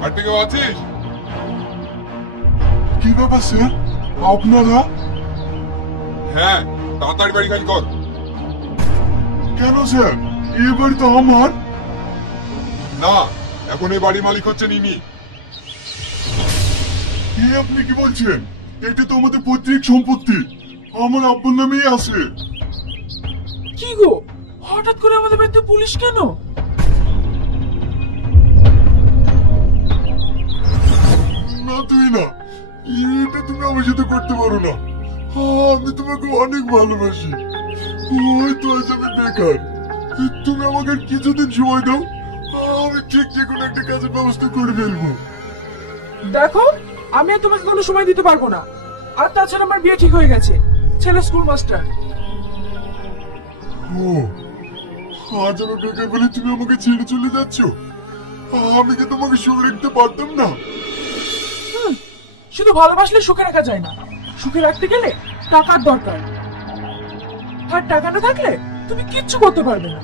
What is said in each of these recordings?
বাড়িতে কেউ আছিস? কি ব্যাপার স্যার, আপনারা? হ্যাঁ, তাড়াতাড়ি বাড়ি খালি কর। কেন স্যার, এই বাড়ি তো আমার। না, এখন এই বাড়ির মালিক হচ্ছে নিনি। আপনি কি বলছেন? এটা তো আমাদের পৈতৃক সম্পত্তি, আমার আব্বুর নামেই আছে। কি গো, হঠাৎ করে আমাদের বাড়িতে পুলিশ কেন? না তুই না, এটা তুমি আমার সাথে করতে পারো না। আমি তোমাকে অনেক ভালোবাসি। হয়তো আজ আমি বেকার, তুমি আমাকে আর কিছুদিন সময় দাও, আমি ঠিক যে কোনো একটা কাজের ব্যবস্থা করে ফেলবো। দেখো, আমি আর তোমাকে কোনো সময় দিতে পারবো না। আর তাছাড়া আমার বিয়ে ঠিক হয়ে গেছে, ছেলে স্কুল মাস্টার। ও, আজ আমি বেকার বলে তুমি আমাকে ছেড়ে চলে যাচ্ছ? আমি কি তোমাকে সুখে রাখতে পারতাম না? শুধু ভালোবাসলে সুখে রাখা যায় না, সুখে রাখতে গেলে টাকার দরকার। আর টাকা না থাকলে তুমি কিচ্ছু করতে পারবে না,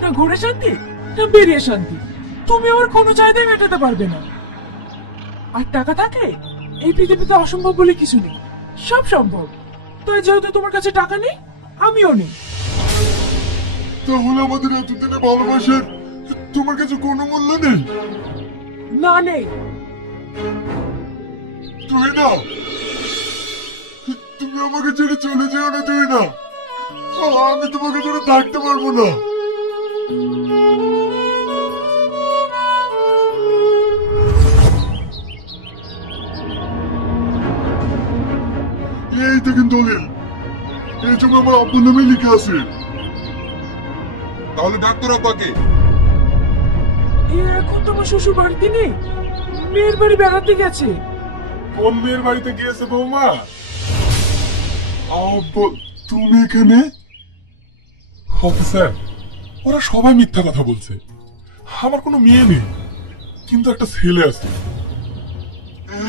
না ঘুরে শান্তি না বেরিয়ে শান্তি। তুমি আমার কোনো চাহিদাই মেটাতে পারবে না। আর টাকা থাকলে এই পৃথিবীতে অসম্ভব বলে কিছু নেই, সব সম্ভব। তাই যেহেতু তোমার কাছে টাকা নেই, আমিও নেই। তাহলে আমাদের এতদিনে ভালোবাসার তোমার কাছে কোনো মূল্য নেই? না, নেই। তুই না, তুমি আমাকে ছেড়ে চলে যেও না। তুই না, আমি তোমাকে ছেড়ে থাকতে পারবো না। এই দেখেন দলিল, এই জমি আমার আব্বুর নামে লিখে আছে। তাহলে ডাক্তার আব্বাকে। এখন তোমার শ্বশুর বাড়িতে নেই, মেয়ের বাড়ি বেড়াতে গেছে। কোন মেয়ের বাড়িতে গিয়েছে বৌমা? তুমি এখানে? অফিসার, ওরা সবাই মিথ্যা কথা বলছে। আমার কোনো মেয়ে নেই, কিন্তু একটা ছেলে আছে।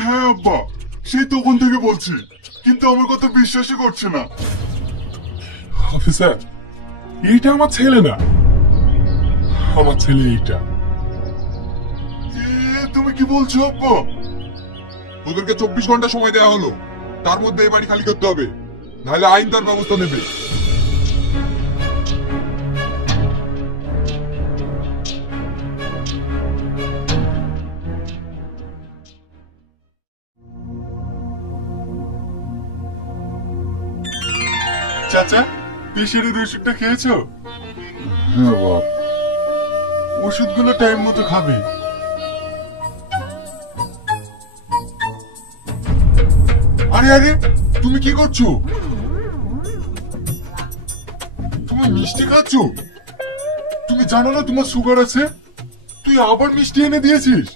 হ্যাঁ আব্বা, সেই তখন থেকে বলছি, কিন্তু আমার কথা বিশ্বাসই করছে না। অফিসার, এইটা আমার ছেলে না, আমার ছেলে এইটা। তুমি কি বলছো আব্বা? ওদেরকে 24 ঘন্টা সময় দেওয়া হলো, তার মধ্যে এই বাড়ি খালি করতে হবে, নাহলে আইন তার ব্যবস্থা নেবে। চাচা, প্রেশারের ওষুধটা খেয়েছো? হ্যাঁ বাপ। ওষুধগুলো টাইম মতো খাবে। আরে আরে, তুমি কি করছো? তুমি মিষ্টি খাচ্ছ? তুমি জানো না তোমার সুগার আছে? তুই আবার মিষ্টি এনে দিয়েছিস?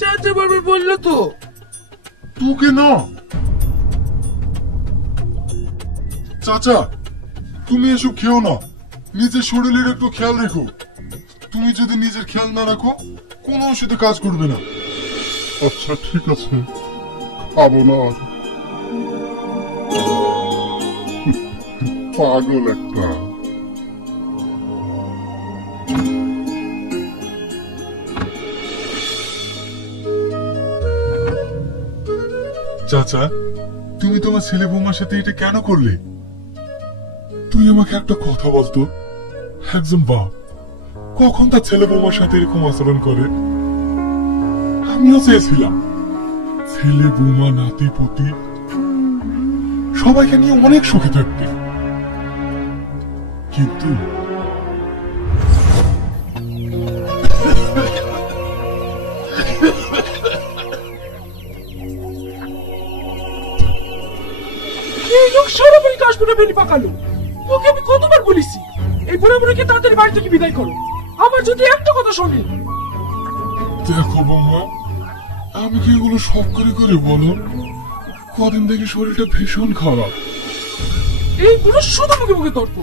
চাচা বারবার বললো তো। তোকে না। চাচা, তুমি এসব খেও না, নিজের শরীরের একটু খেয়াল রেখো। তুমি যদি নিজের খেয়াল না রাখো, কোনো ওষুধে কাজ করবে না। আচ্ছা ঠিক আছে, খাবো না আর। পাগল একটা। চাচা, তুমি তোমার ছেলে বৌমার সাথে এটা কেন করলে? তুই আমাকে একটা কথা বলতো, একজন বাপ কখন তার ছেলে বৌমার সাথে এরকম আচরণ করে? আমিও চেয়েছিলাম ছেলে বৌমা নাতি পুতি সবাইকে নিয়ে অনেক সুখে থাকতে, কিন্তু এই লোক সারা বাড়ি কাজ করে ফেলি পাকালো। ওকে আমি কতবার বলেছি এই বুড়া বুড়িকে তাড়াতাড়ি বাড়ি থেকে বিদায় করো, আমার যদি একটা কথা শোনে। দেখো বৌমা, আমি কি এগুলো সব করে করে বলো? কদিন থেকে শরীরটা ভীষণ খারাপ। এই বুড়ো শুধু মুখে মুখে তর্ক,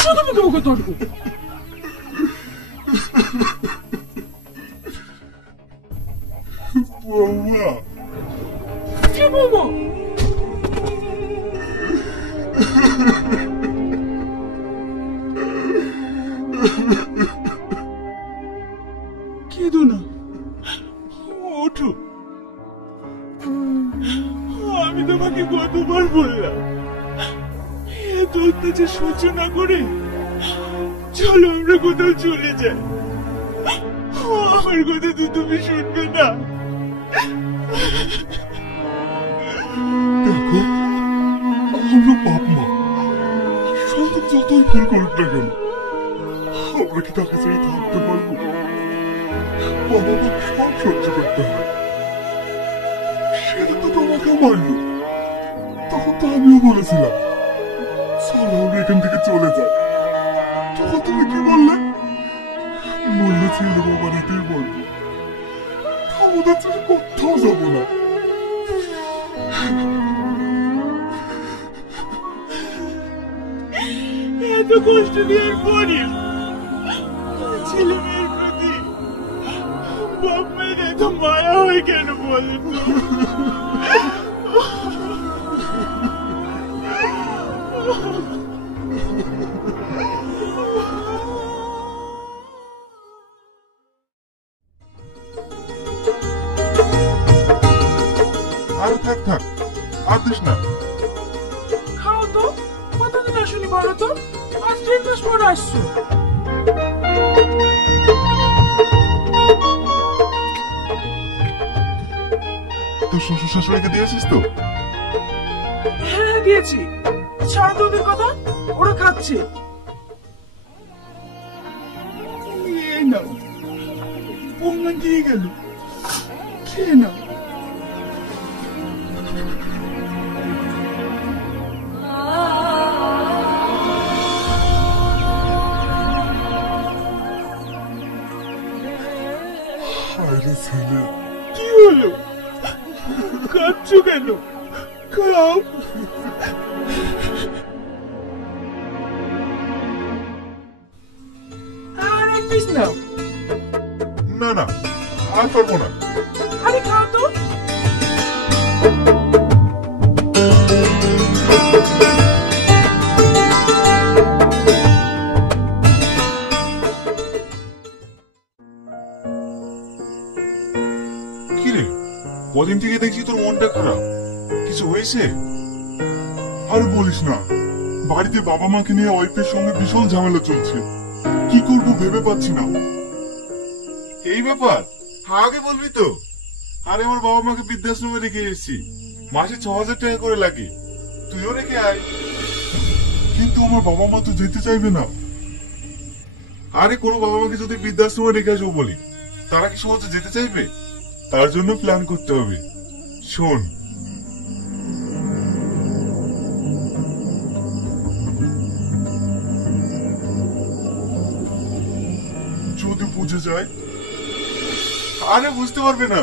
শুধু মুখে মুখে তর্ক। বৌমা, কি বৌমা? কেঁদো না, বললাম এত অত্যাচার সহ্য না করে চলো আমরা কোথাও চলে যাই। আমার কথা তো তুমি শুনবে না। দেখো, আমরা বাপ মা, সন্তান যতই ভুল করুক না কেন, আমরা কি তাকে ছেড়ে থাকতে পারবো? বাবা মা সব সহ্য করতে হয়। সেটা তো তোমাকেও মারলো, তখন তো আমিও বলেছিলাম চলো আমরা এখান থেকে চলে যাই। তখন তুমি কি বললে? বললে ছেলে বাবা নিতেই বলবো, আমাদের ছেলে কোথাও যাবো না। এত কষ্ট দেওয়ার পরে ছেলে মেয়ের প্রতি বাপ মায়ের এত মায়া হয় কেন বলেন তো? আরে থাক থাক, আর দিস না। খাও তো, কতদিন আসনি বলো তো? আজ 3 মাস পর আসছো। তোর শ্বশুর শাশুড়িকে দিয়েছিস তো? হ্যাঁ দিয়েছি। ছাড় তো ওদের কথা, ওরা খাচ্ছে। এই নাও, বৌমা দিয়ে গেল, খেয়ে নাও। আরে ছেলে, কি হলো? কাঁদছো কেন? খাও। আর এক পিস নাও। না না, আর পারবো না। আরে খাও তো। কিরে, কদিন থেকে দেখছি তোর মনটা খারাপ, কিছু হয়েছে? আর বলিস না, বাড়িতে বাবা মাকে নিয়ে ওয়াইফের সঙ্গে ভীষণ ঝামেলা চলছে। কি করবো ভেবে পাচ্ছি না। এই ব্যাপার আগে বলবি তো। আরে আমার বাবা মাকে বৃদ্ধাশ্রমে রেখে এসেছি, মাসে 6,000 টাকা করে লাগে, তুইও রেখে আয়। কিন্তু আমার বাবা মা তো যেতে চাইবে না। আরে কোনো বাবা মাকে যদি বৃদ্ধাশ্রমে রেখে আসবো বলি, তারা কি সহজে যেতে চাইবে? তার জন্য প্ল্যান করতে হবে। শোন, যদি বুঝে যায়? আরে বুঝতে পারবে না,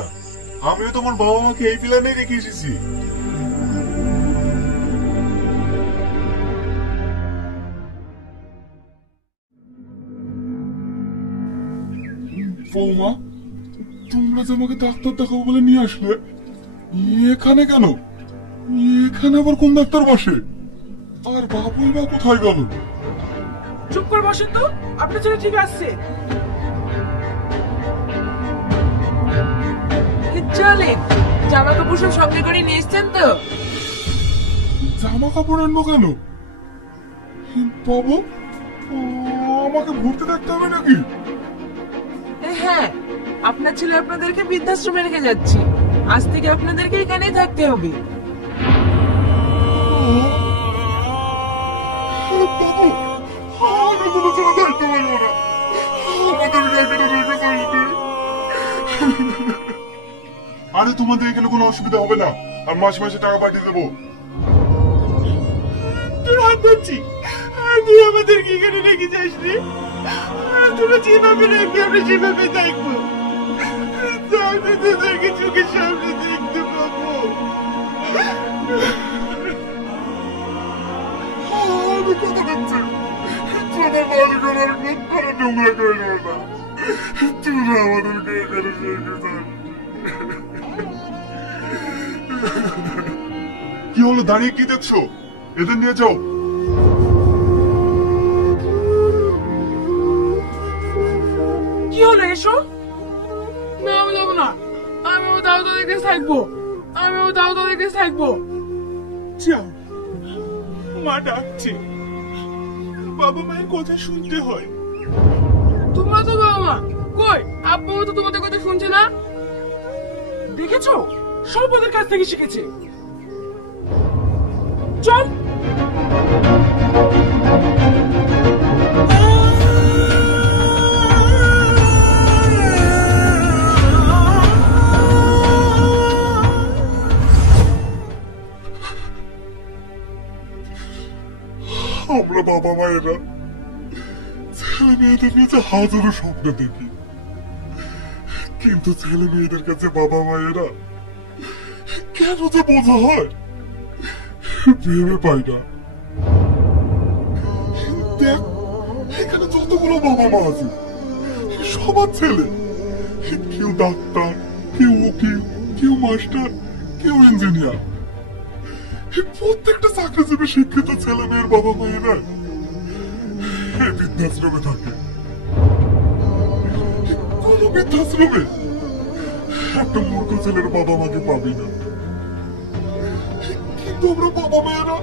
আমিও তোমার বাবা মাকে এই প্ল্যানে রেখে এসেছি। বৌমা, তোমরা যে আমাকে ডাক্তার দেখাবো বলে নিয়ে আসলে, এখানে কেন? এখানে আবার কোন ডাক্তার বসে? আর বাবুই বা কোথায় গেল? চুপ করে বসেন তো, আপনার ছেলে ঠিক আসছে। চলে, জামা কাপড় সব সঙ্গে করে নিয়ে এসছেন তো? জামা কাপড় আনবো কেন? বাবু, আমাকে ঘুরতে দেখতে হবে নাকি? হ্যাঁ, আপনার ছেলে আপনাদেরকে বৃদ্ধাশ্রমে রেখে যাচ্ছি। আজ থেকে আপনাদেরকে এখানেই থাকতে হবে। বাবু, আমি কোনো ছেলে থাকতে পারবো না। আমাদেরকে এখানে রেখে চলবে। আরে তোমাদের এখানে কোনো অসুবিধা হবে না, আর মাসে মাসে টাকা পাঠিয়ে দেবো। তোর হাত ধরছি, তুই আমাদেরকে এখানে রেখে যাস রে। তোরা যেভাবে রাখবি আমরা সেভাবে থাকবো, তাহলে তোদেরকে চোখের সামনে দেখতে পাবো। আমি কথা দিচ্ছি, তোমার বাড়ি করার মুখ করে নোংরা করে নেবো না। তোরা আমাদেরকে এখানে রেখে যাস। কি হলো, দাঁড়িয়ে কি দেখছো? এদের নিয়ে যাও। কি হলো এসো? না আমি যাবো না, আমি ও দাও দাদের কাছে থাকবো, আমি ও দাও দাদের কাছে থাকবো। যাও। মা ডাকছে, বাবা মায়ের কথা শুনতে হয়। তোমরা তো বাবা মা, কই আব্বু তো তোমাদের কথা শুনছে না? দেখেছো, সব ওদের কাছ থেকে শিখেছে। চল। আমরা বাবা মায়েরা ছেলে মেয়েদের নিয়ে হাজারো স্বপ্ন দেখি, কিন্তু ছেলে মেয়েদের কাছে বাবা মায়েরা কেন যে বোঝা হয় ভেবে পাই না। দেখ, এখানে যতগুলো বাবা মা আছে সবার ছেলে, কেউ ডাক্তার, কেউ উকিল, কেউ মাস্টার, কেউ ইঞ্জিনিয়ার। প্রত্যেকটা চাকরিজীবী শিক্ষিত ছেলে মেয়ের বাবা মায়েরা বৃদ্ধাশ্রমে থাকে। কোন বৃদ্ধাশ্রমে একটা মূর্খ ছেলের বাবা মাকে পাবি না, কিন্তু আমরা বাবা মায়েরা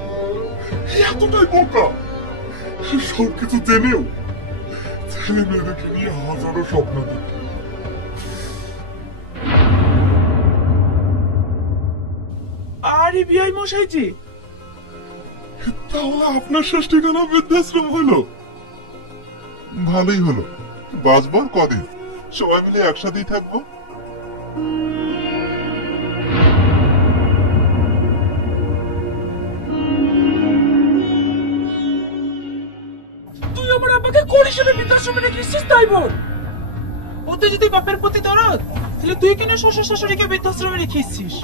এতটাই বোকা, সবকিছু জেনেও ছেলে মেয়েদেরকে নিয়ে হাজারো স্বপ্ন দেখি। আরে বিআই মশাইজি, তাহলে আপনার শেষ ঠিকানা বৃদ্ধাশ্রম হলো? ভালোই হলো, বাঁচবার কদিন, সবাই মিলে একসাথেই থাকবো। তুই আমার আব্বাকে কোন হিসেবে বৃদ্ধাশ্রমে রেখেছিস তাই বল। ওতে যদি বাপের প্রতি দরদ, তাহলে তুই কেন শ্বশুর শাশুড়িকে বৃদ্ধাশ্রমে রেখেছিস?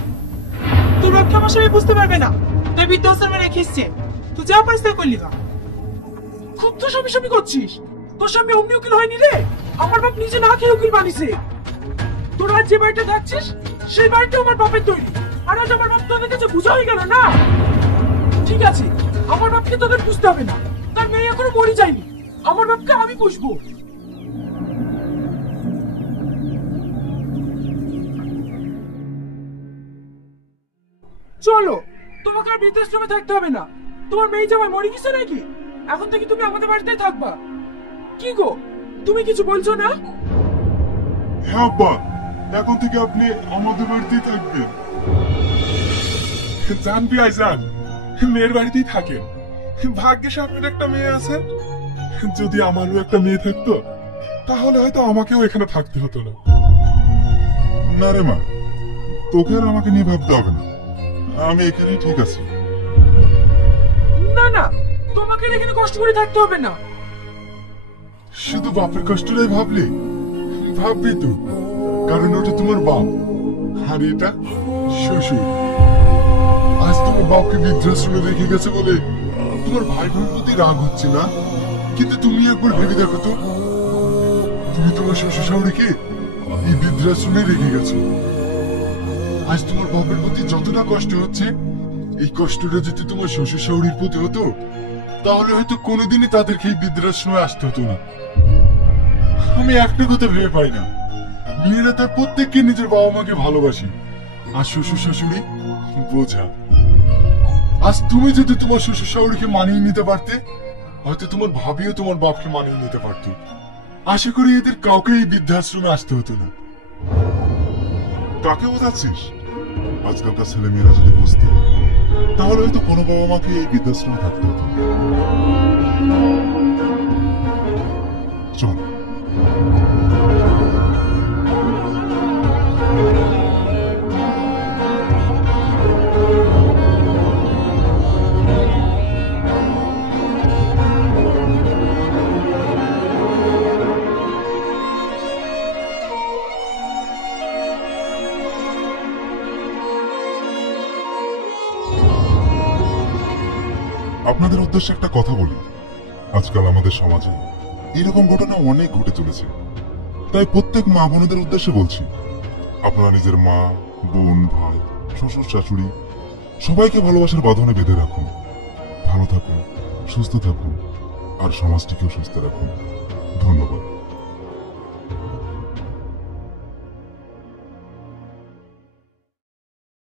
তোর বাপ আমার সবাই বুঝতে পারবে না, তাই বৃদ্ধাশ্রমে রেখেছে। তুই যা পারিস তাই করলি না। খুব তো স্বামী করছিস, তোর স্বামী অমনি উকিল হয়নি রে, আমার বাপ নিজে না খেয়ে উকিল বানিয়েছে। তোর আজ যে বাড়িটা থাকছিস সেই বাড়িটা আমার বাপের তৈরি, আর আজ আমার বাপ তোদের কাছে বোঝা হয়ে গেল না। ঠিক আছে, আমার বাপকে তোদের বুঝতে হবে না, তার মেয়ে এখনো মরে যায়নি, আমার বাপকে আমি পুষবো। চলো, তোমাকে আর বৃদ্ধাশ্রমে থাকতে হবে না, তোমার মেয়ে জামাই মরে গেছে নাকি? এখন থেকে তুমি আমাদের বাড়িতেই থাকবা। কি গো, তুমি কিছু বলছো না? হ্যাঁ আব্বা, এখন থেকে আপনি আমাদের বাড়িতেই থাকবেন। জান বিআই যান, মেয়ের বাড়িতেই থাকেন। ভাগ্যে আপনার একটা মেয়ে আছে, যদি আমারও একটা মেয়ে থাকতো তাহলে হয়তো আমাকেও এখানে থাকতে হতো না। না রে মা, তোকে আর আমাকে নিয়ে ভাবতে হবে না, আমি এখানেই ঠিক আছি। না না, তোমাকে আর এখানে কষ্ট করে থাকতে হবে না। শুধু বাপের কষ্টটাই ভাবলি? ভাববি তো, কারণ ওটা তোমার বাপ আর এটা শ্বশুর। আজ তোমার বাপকে বৃদ্ধাশ্রমে রেখে গেছে বলে তোমার ভাই বোনের প্রতি রাগ হচ্ছে না, কিন্তু তুমি একবার ভেবে দেখো তো, তুমি তোমার শ্বশুর শাশুড়িকে এই বৃদ্ধাশ্রমে রেখে গেছো। আজ তোমার বাপের প্রতি যতটা কষ্ট হচ্ছে, এই কষ্টটা যদি তোমার শ্বশুর শাশুড়ির প্রতি হতো তাহলে হয়তো কোনোদিনই তাদেরকে এই বৃদ্ধাশ্রমে আসতে হতো না। আমি একটা কথা ভেবে পাই না, মেয়েরা তার প্রত্যেককে নিজের বাবা মাকে ভালোবাসি, আর শ্বশুর শাশুড়ি বোঝা। আজ তুমি যদি তোমার শ্বশুর শাশুড়িকে মানিয়ে নিতে পারতে, হয়তো তোমার ভাবিও তোমার বাপকে মানিয়ে নিতে পারত। আশা করি এদের কাউকে এই বৃদ্ধাশ্রমে আসতে হতো না। কাকে বোঝাচ্ছিস? আজকালকার ছেলে মেয়েরা যদি বুঝতে, তাহলে হয়তো কোনো বাবা মাকে এই বৃদ্ধাশ্রমে থাকতে হতো না। চল। আপনাদের উদ্দেশ্যে একটা কথা বলি, আজকাল আমাদের সমাজে এরকম ঘটনা অনেক ঘটে চলেছে। তাই প্রত্যেক মা বোনদের উদ্দেশ্যে বলছি, আপনারা নিজের মা, বোন, ভাই, শ্বশুর শাশুড়ি সবাইকে ভালোবাসার বাঁধনে বেঁধে রাখুন। ভালো থাকুন, সুস্থ থাকুন, আর সমাজটিকেও সুস্থ রাখুন। ধন্যবাদ।